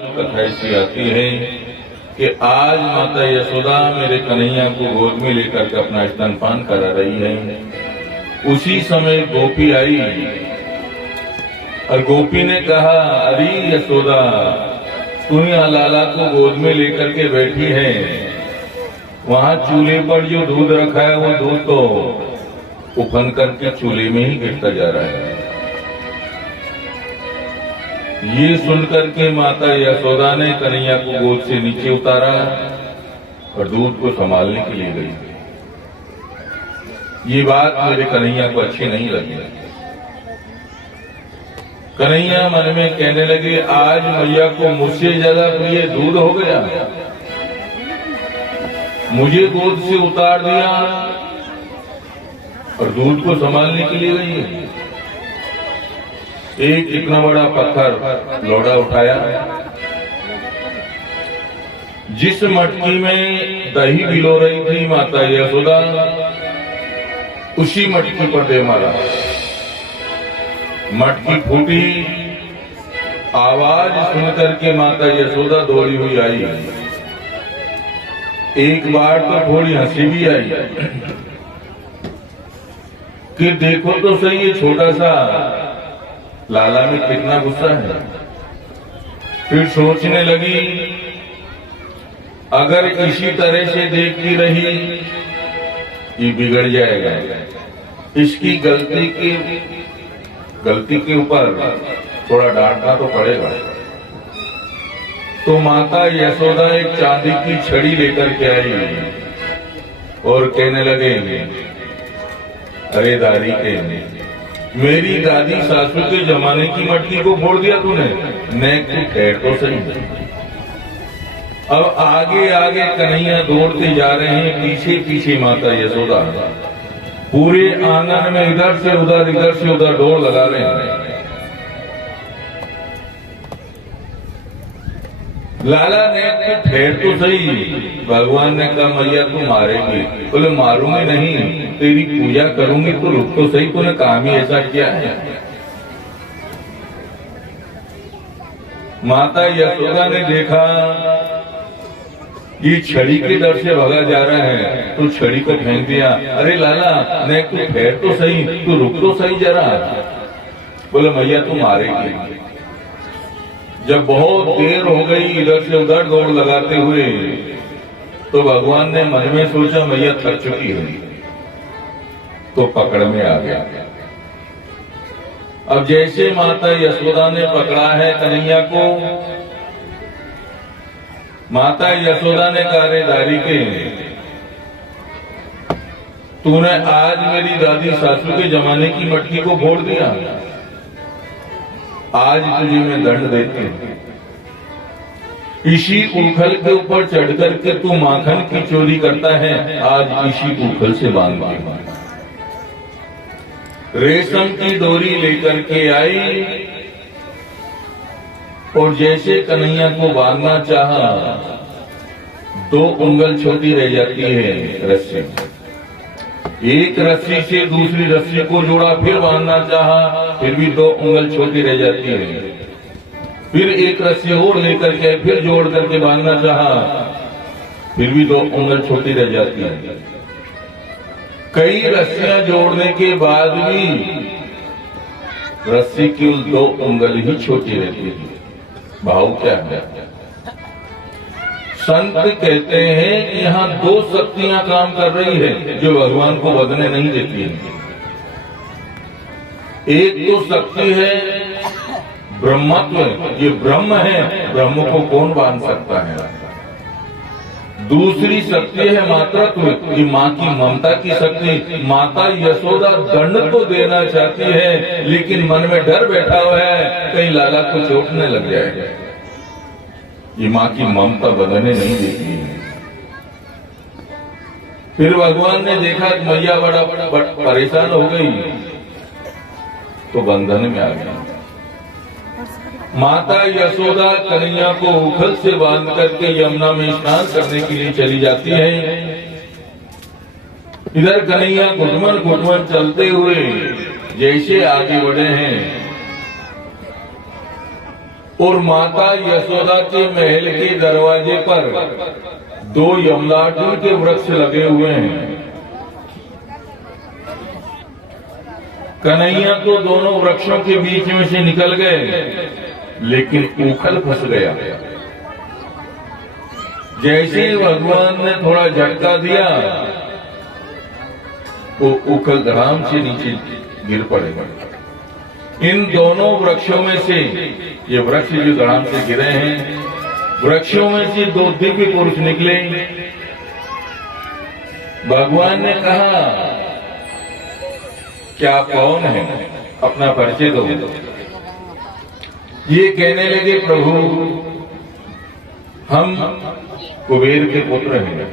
कथा ऐसी आती है कि आज माता यशोदा मेरे कन्हैया को गोद में लेकर के अपना स्तनपान करा रही है। उसी समय गोपी आई और गोपी ने कहा, अरे यशोदा, तू यहाँ लाला को गोद में लेकर के बैठी है, वहाँ चूल्हे पर जो दूध रखा है वो दूध तो उफन करके चूल्हे में ही गिरता जा रहा है। ये सुनकर के माता यशोदा ने कन्हैया को गोद से नीचे उतारा और दूध को संभालने के लिए गई। ये बात मेरे कन्हैया को अच्छी नहीं लगी। कन्हैया मन में कहने लगे, आज मैया को मुझसे ज्यादा प्रिय दूध हो गया, मुझे गोद से उतार दिया और दूध को संभालने के लिए गई है। एक इतना बड़ा पत्थर लोढ़ा उठाया, जिस मटकी में दही भिगो रही थी माता यशोदा, उसी मटकी पर दे मारा। मटकी फूटी, आवाज सुनकर के माता यशोदा दौड़ी हुई आई। एक बार तो थोड़ी हंसी भी आई कि देखो तो सही, ये छोटा सा लाला में कितना गुस्सा है। फिर सोचने लगी, अगर इसी तरह से देखती रही ये बिगड़ जाएगा, इसकी गलती के ऊपर थोड़ा डांटना तो पड़ेगा। तो माता यशोदा एक चांदी की छड़ी लेकर के आई और कहने लगे, अरे दादी के, मेरी दादी सासू के जमाने की मटकी को फोड़ दिया तूने, नेक तू ठहर तो सही। अब आगे आगे कन्हैया दौड़ते जा रहे हैं, पीछे पीछे माता यशोदा पूरे आंगन में इधर से उधर दौड़ लगा रहे हैं। लाला ने ठहर तो सही। भगवान ने कहा, मैया तू मारेगी? बोले, मारूंगी नहीं, तेरी पूजा करूंगी, तो रुक तो सही, तूने काम ही ऐसा किया है। माता यशोदा ने देखा ये छड़ी के डर से भगा जा रहा है, तो छड़ी को फेंक दिया। अरे लाला ने, तू ठहर तो सही, तू रुक तो सही जरा। बोले, मैया तू मारेगी। जब बहुत देर हो गई इधर से उधर दौड़ लगाते हुए, तो भगवान ने मन में सोचा, मैया थक चुकी है, तो पकड़ में आ गया। अब जैसे माता यशोदा ने पकड़ा है कन्हैया को, माता यशोदा ने कहा, रे दादी के, तूने आज मेरी दादी सासू के जमाने की मटकी को फोड़ दिया, आज तुझे मैं दंड देती हूं। इसी उखल के ऊपर चढ़ करके तू माखन की चोरी करता है, आज इसी उखल से बांध दूंगा। रेशम की डोरी लेकर के आई और जैसे कन्हैया को बांधना चाहा, 2 उंगल छोटी रह जाती है रस्सी। एक रस्सी से दूसरी रस्सी को जोड़ा, फिर बांधना चाहा, फिर भी 2 उंगल छोटी रह जाती है। फिर एक रस्सी और लेकर के फिर जोड़ करके बांधना चाहा, फिर भी 2 उंगल छोटी रह जाती है। कई रस्सियां जोड़ने के बाद भी रस्सी की 2 उंगल ही छोटी रहती है। भाव क्या है? संत कहते हैं कि यहाँ 2 शक्तियां काम कर रही है जो भगवान को बदलने नहीं देती है। एक तो शक्ति है ब्रह्मत्व, ये ब्रह्म है, ब्रह्म को कौन बांध सकता है। दूसरी शक्ति है मातृत्व, ये माँ की ममता की शक्ति। माता यशोदा दंड तो देना चाहती है, लेकिन मन में डर बैठा हुआ है, कहीं लाला को चोट न लग जाएगा। ये माँ की ममता बदलने नहीं देती है। फिर भगवान ने देखा कि मैया बड़ा परेशान हो गई, तो बंधन में आ गया। माता यशोदा कन्हैया को उखल से बांध करके यमुना में स्नान करने के लिए चली जाती है। इधर कन्हैया घुटमन चलते हुए जैसे आगे बढ़े हैं, और माता यशोदा के महल के दरवाजे पर 2 यमलाटों के वृक्ष लगे हुए हैं। कन्हैया तो दोनों वृक्षों के बीच में से निकल गए, लेकिन उखल फंस गया। जैसे ही भगवान ने थोड़ा झटका दिया, वो उखल धड़ाम से नीचे गिर पड़ेगा। इन दोनों वृक्षों में से, ये वृक्ष जो धड़ाम से गिरे हैं, वृक्षों में से 2 दिव्य पुरुष निकले। भगवान ने कहा, क्या कौन है, अपना परिचय दो। ये कहने लगे, प्रभु हम कुबेर के पुत्र हैं।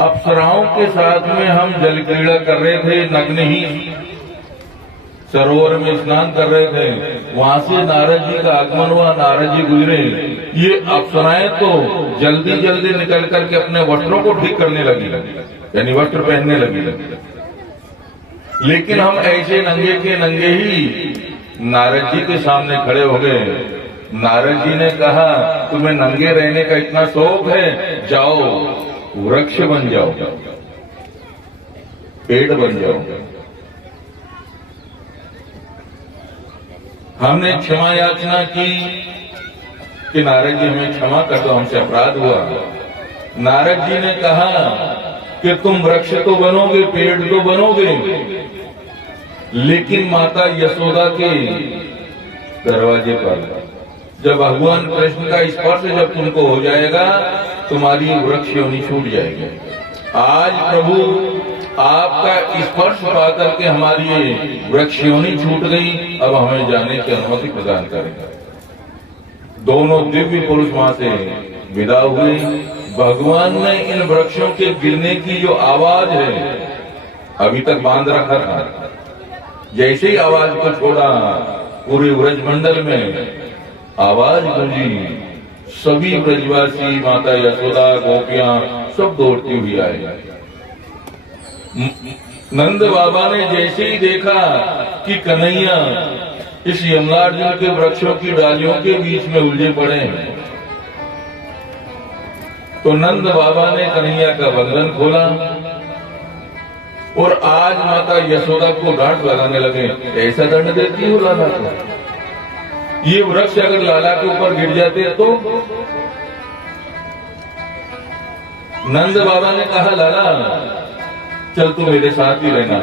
अप्सराओं के साथ में हम जल क्रीड़ा कर रहे थे, नग्न ही सरोवर में स्नान कर रहे थे। वहां से नारद जी का आगमन हुआ, नारद जी गुजरे। ये अप्सराएं तो जल्दी जल्दी निकल करके अपने वस्त्रों को ठीक करने लगी, यानी वस्त्र पहनने लगी। लेकिन हम ऐसे नंगे के नंगे ही नारद जी के सामने खड़े हो गए। नारद जी ने कहा, तुम्हें नंगे रहने का इतना शौक है, जाओ वृक्ष बन जाओ, पेड़ बन जाओ। हमने क्षमा याचना की कि नारद जी हमें क्षमा कर दो, हमसे अपराध हुआ। नारद जी ने कहा कि तुम वृक्ष तो बनोगे, पेड़ तो बनोगे, लेकिन माता यशोदा के दरवाजे पर जब भगवान कृष्ण का स्पर्श जब तुमको हो जाएगा, तुम्हारी वृक्ष योनि छूट जाएगी। आज प्रभु आपका स्पर्श पाकर के हमारी ये वृक्ष योनि छूट गई, अब हमें जाने की अनुमति प्रदान करेगा। दोनों दिव्य पुरुष वहां से विदा हुए। भगवान ने इन वृक्षों के गिरने की जो आवाज है, अभी तक बांध रखा था, जैसे ही आवाज को छोड़ा, पूरे ब्रजमंडल में आवाज गूंजी। सभी ब्रजवासी, माता यशोदा, गोपियां सब दौड़ती हुई आए। नंद बाबा ने जैसे ही देखा कि कन्हैया इस यमलार्जुन के वृक्षों की डालियों के बीच में उलझे पड़े हैं, तो नंद बाबा ने कन्हैया का बंधन खोला और आज माता यशोदा को डांट लगाने लगे, ऐसा दंड देती हो लाला को? ये वृक्ष अगर लाला के ऊपर गिर जाते तो? नंद बाबा ने कहा, लाला चल तू मेरे साथ ही रहना।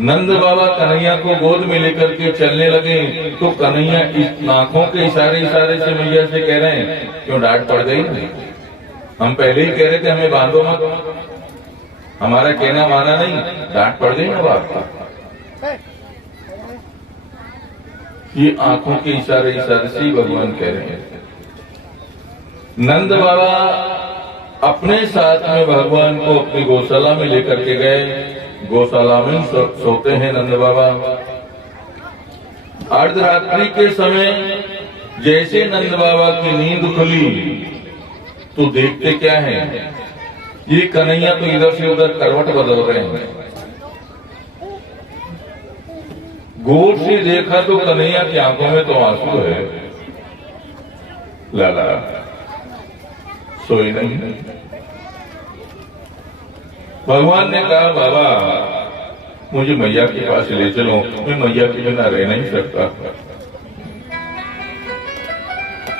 नंद बाबा कन्हैया को गोद में लेकर के चलने लगे, तो कन्हैया इस नाकों के इशारे से मैया से कह रहे हैं, क्यों डांट पड़ गई? हम पहले ही कह रहे थे हमें बांधो मत, हमारा कहना माना नहीं, डांट पड़ गई ना आपका। ये आंखों के इशारे से ही भगवान कह रहे हैं। नंद बाबा अपने साथ में भगवान को अपनी गौशाला में लेकर के गए। गौशाला में सोते हैं नंद बाबा। अर्धरात्रि के समय जैसे नंद बाबा की नींद खुली, तो देखते क्या है, ये कन्हैया तो इधर से उधर करवट बदल रहे हैं। गौर से देखा तो कन्हैया की आंखों में तो आंसू है। लाला सोई नहीं। भगवान ने कहा, बाबा मुझे मैया के पास ले चलो, मैं मैया के बिना रह नहीं सकता।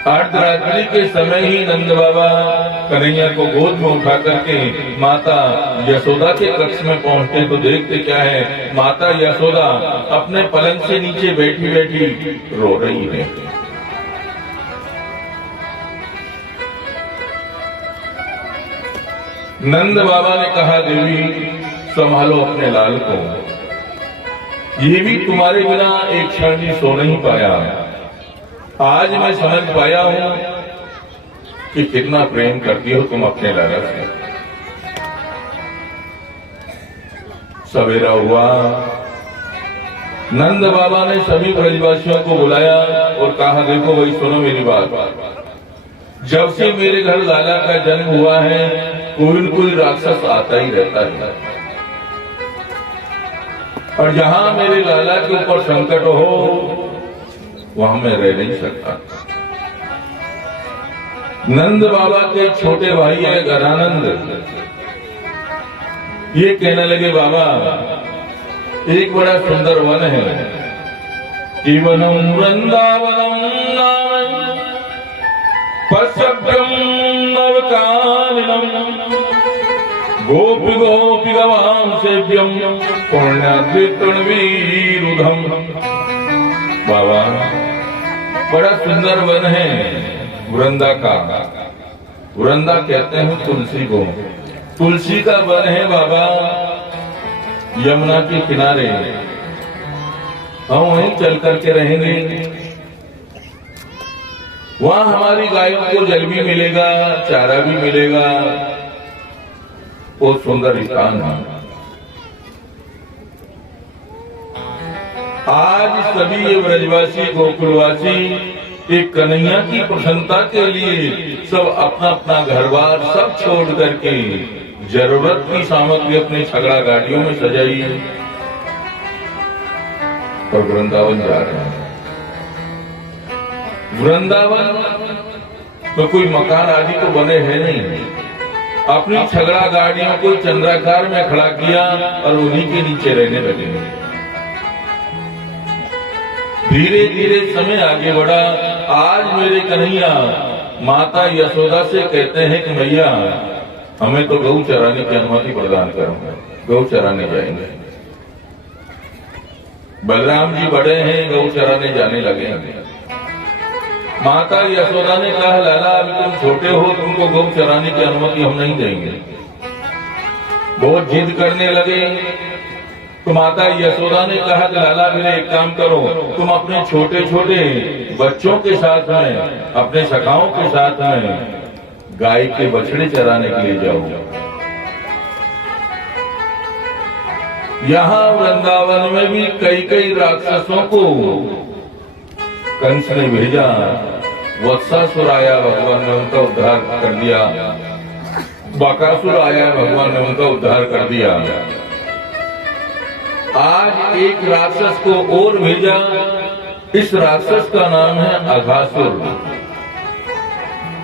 अर्धरात्रि के समय ही नंद बाबा कन्हैया को गोद में उठा करके माता यशोदा के कक्ष में पहुंचते, तो देखते क्या है, माता यशोदा अपने पलंग से नीचे बैठी बैठी रो रही है। नंद बाबा ने कहा, देवी संभालो अपने लाल को, ये भी तुम्हारे बिना एक क्षण भी सो नहीं पाया। आज मैं समझ पाया हूं कि कितना प्रेम करती हो तुम अपने लाला से। सवेरा हुआ, नंद बाबा ने सभी ब्रजवासियों को बुलाया और कहा, देखो भाई सुनो मेरी बात, जब से मेरे घर लाला का जन्म हुआ है, कोई न कोई राक्षस आता ही रहता है। और जहां मेरे लाला के ऊपर संकट हो वहां मैं रह नहीं सकता। नंद बाबा के छोटे भाई है गणानंद, ये कहने लगे बाबा एक बड़ा सुंदर वन है, जीवनम वृंदावनम नाम पश्यभ्यम नवकाननम गोपी गोपी गवाम सेव्यम पुण्यतीर्थवीरुधम। बाबा बड़ा सुंदर वन है वृंदा का, वृंदा कहते हैं तुलसी को, तुलसी का वन है बाबा यमुना के किनारे, हम वहीं चल करके रहेंगे, वहां हमारी गायों को जल भी मिलेगा, चारा भी मिलेगा, बहुत सुंदर स्थान है। आज सभी ये ब्रजवासी गोकुलवासी एक कन्हैया की प्रसन्नता के लिए सब अपना अपना घर बार सब छोड़ करके जरूरत की सामग्री अपने छगड़ा गाड़ियों में सजाई और वृंदावन जा रहे हैं। वृंदावन तो कोई मकान आदि तो बने हैं नहीं, अपनी छगड़ा गाड़ियों को चंद्राकार में खड़ा किया और उन्हीं के नीचे रहने लगे। धीरे धीरे समय आगे बढ़ा। आज मेरे कन्हैया माता यशोदा से कहते हैं कि मैया हमें तो गौ चराने की अनुमति प्रदान करो, गौ चराने जाएंगे। बलराम जी बड़े हैं, गौ चराने जाने लगे। माता यशोदा ने कहा लाला अभी तुम छोटे हो, तुमको गौ चराने की अनुमति हम नहीं देंगे। बहुत जिद करने लगे तो माता यशोदा ने कहा कि लाला मेरे एक काम करो, तुम अपने छोटे छोटे बच्चों के साथ में, अपने सखाओं के साथ में गाय के बछड़े चराने के लिए जाओ। यहाँ वृंदावन में भी कई कई राक्षसों को कंस ने भेजा, वत्सासुर आया, भगवान ने उनका उद्धार कर दिया, बकासुर आया, भगवान ने उनका उद्धार कर दिया। आज एक राक्षस को और भेजा, इस राक्षस का नाम है अघासुर।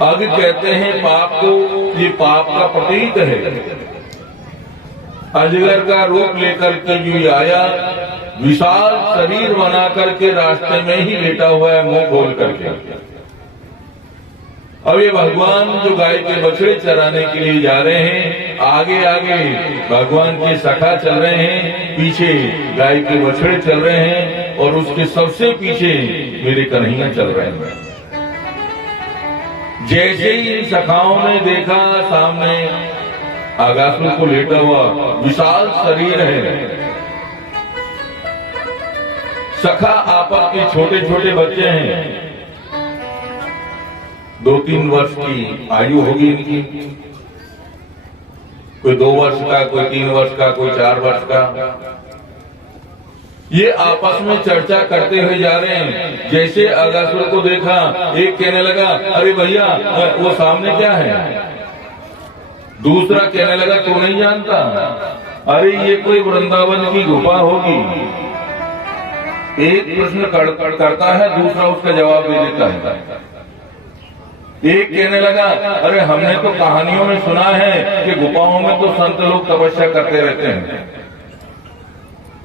अग कहते हैं पाप को, ये पाप का प्रतीक है। अजगर का रूप लेकर के जो आया, विशाल शरीर बना करके रास्ते में ही लेटा हुआ है मुंह खोल करके। अब ये भगवान जो गाय के बछड़े चराने के लिए जा रहे हैं, आगे आगे भगवान के सखा चल रहे हैं, पीछे गाय के बछड़े चल रहे हैं और उसके सबसे पीछे मेरे कन्हैया चल रहे हैं। जैसे ही इन सखाओं ने देखा सामने अघासुर को लेटा हुआ विशाल शरीर है, सखा आपस के छोटे छोटे बच्चे हैं, 2-3 वर्ष की आयु होगी इनकी, कोई 2 वर्ष का, कोई 3 वर्ष का, कोई 4 वर्ष का। ये आपस में चर्चा करते हुए जा रहे हैं। जैसे अघासुर को देखा, एक कहने लगा अरे भैया वो सामने क्या है, दूसरा कहने लगा तो नहीं जानता, अरे ये कोई वृंदावन की गुफा होगी। एक प्रश्न करता है, दूसरा उसका जवाब दे देता है। एक कहने लगा अरे हमने तो कहानियों में सुना है कि गुफाओं में तो संत लोग तपस्या करते रहते हैं।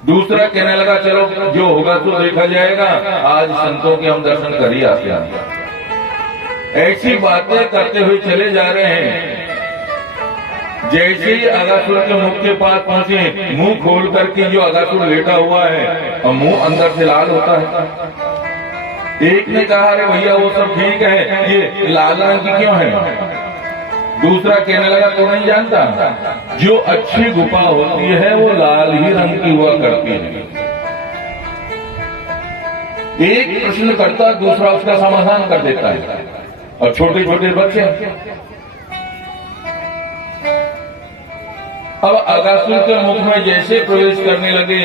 दूसरा कहने लगा चलो जो होगा तो देखा जाएगा, आज संतों के हम दर्शन कर ही आते हैं। ऐसी बातें करते हुए चले जा रहे हैं। जैसे ही अघासुर के मुख के पास पहुंचे, मुंह खोल करके जो अघासुर लेटा हुआ है और मुंह अंदर से लाल होता है। एक ने कहा अरे भैया वो सब ठीक है, ये लाल रंग की क्यों है? दूसरा कहने लगा तो नहीं जानता, जो अच्छी गुफा होती है वो लाल ही रंग की हुआ करती है। एक प्रश्न करता, दूसरा उसका समाधान कर देता है। और छोटे छोटे बच्चे, अब अघासुर के मुख में जैसे प्रवेश करने लगे,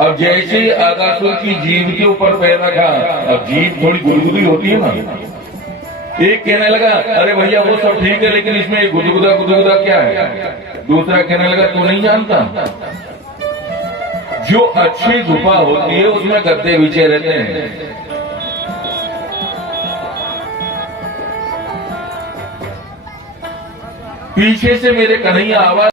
अब जैसे ही अघासुर की जीभ के ऊपर पैर रखा, अब जीभ थोड़ी गुदगुदी होती है ना। एक कहने लगा अरे भैया वो सब ठीक है, लेकिन इसमें गुदगुदा गुदगुदा क्या है? दूसरा कहने लगा तू नहीं जानता, जो अच्छी गुफा होती है उसमें गद्दे बिछे रहते हैं। पीछे से मेरे कन्हैया आवाज